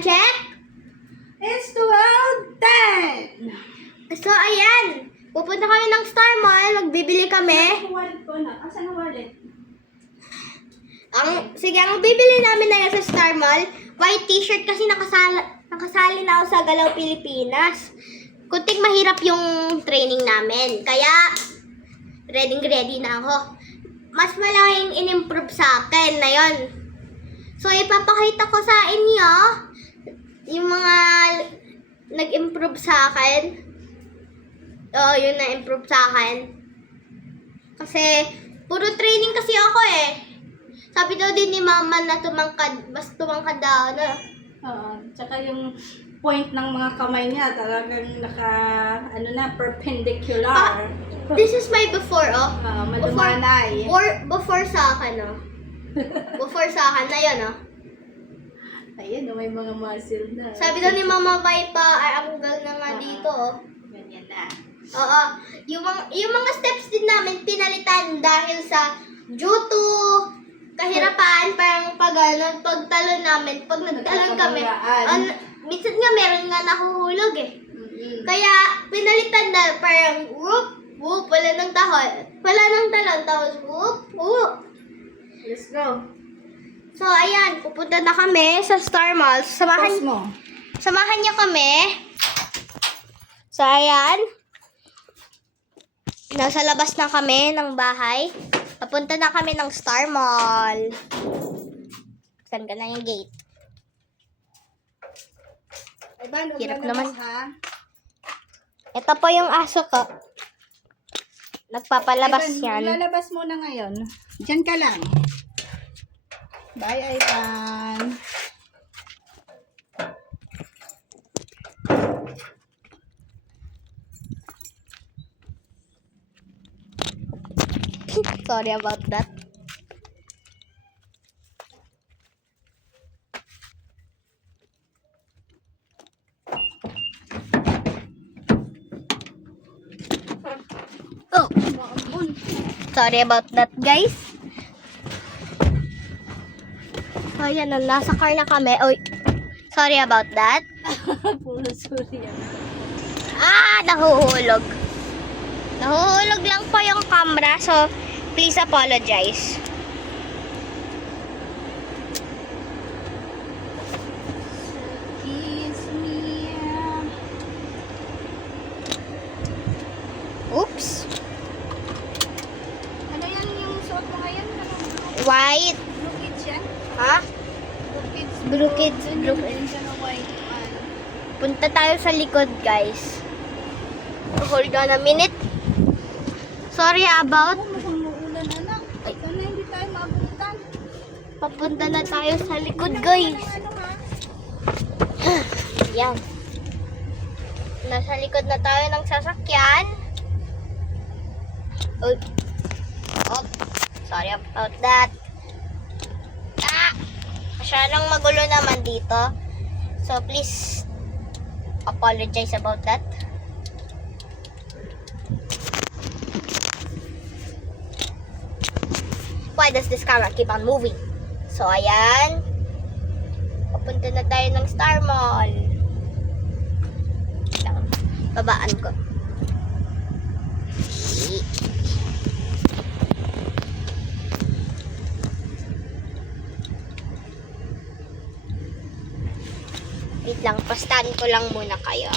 Time check? It's 12:10. So, ayan. Pupunta kami ng Star Mall. Magbibili kami. Wallet ko na. Asan ang wallet? Sige, ang bibili namin na yan sa Star Mall, white t-shirt kasi nakasali na ako sa Galaw Pilipinas. Kunting mahirap yung training namin. Kaya, ready na ako. Mas malaking in-improve sa akin na yon. So, ipapakita ko sa inyo yung mga nag-improve sa akin. Oo, yung na-improve sa akin. Kasi, puro training kasi ako eh. Sabi daw din ni Mama na mas tumangkad daw na. Oo. Tsaka yung point ng mga kamay niya talagang perpendicular. This is my before, oh. Malumanay. Before sa akin, oh. Before sa akin, na yun, oh. Ayan, may mga muscle na. Sabi daw ni Mama Pai pa, ay anggal na nga dito, oh. Ganyan na. Oo. Yung mga steps din namin pinalitan dahil sa due to kahirapan, parang pagtalon namin, pag nagtalon kami, minsan nga meron nga nahuhulog eh. Mm-hmm. Kaya pinalitan na parang whoop, wala ng talon, tapos whoop. Let's go. So ayan, pupunta na kami sa Star Mall. Samahan niyo kami. So ayan, nasa labas na kami ng bahay. Papunta na kami ng Star Mall. Saan ka na yung gate? Hirap naman. Ito po yung aso ko. Nagpapalabas yan. Lalabas muna ngayon. Diyan ka lang. Bye, Ivan. Sorry about that. Oh, sorry about that, guys. So, ayan, nasa car na kami. Oy, sorry about that. Puro sorry. Nahuhulog. Nahuhulog lang po yung camera, so please apologize. Kiss me. Oops. Ano yan yung suot mo ngayon? White. Blue kids yan? Ha? Blue kids. Blue kids. Punta tayo sa likod, guys. Hold on a minute. Sorry about. Mukhang uulan, anak. Ay. Sana hindi tayo maabutan. Papunta na tayo sa likod, guys. Yan. Nasa likod na tayo ng sasakyan. Oh. Sorry about that. Masyadong magulo naman dito. So, please apologize about that. Why does this camera keep on moving? So, ayan. Papunta na tayo ng Star Mall. Babaan ko. Wait lang, pastahan ko lang muna kayo.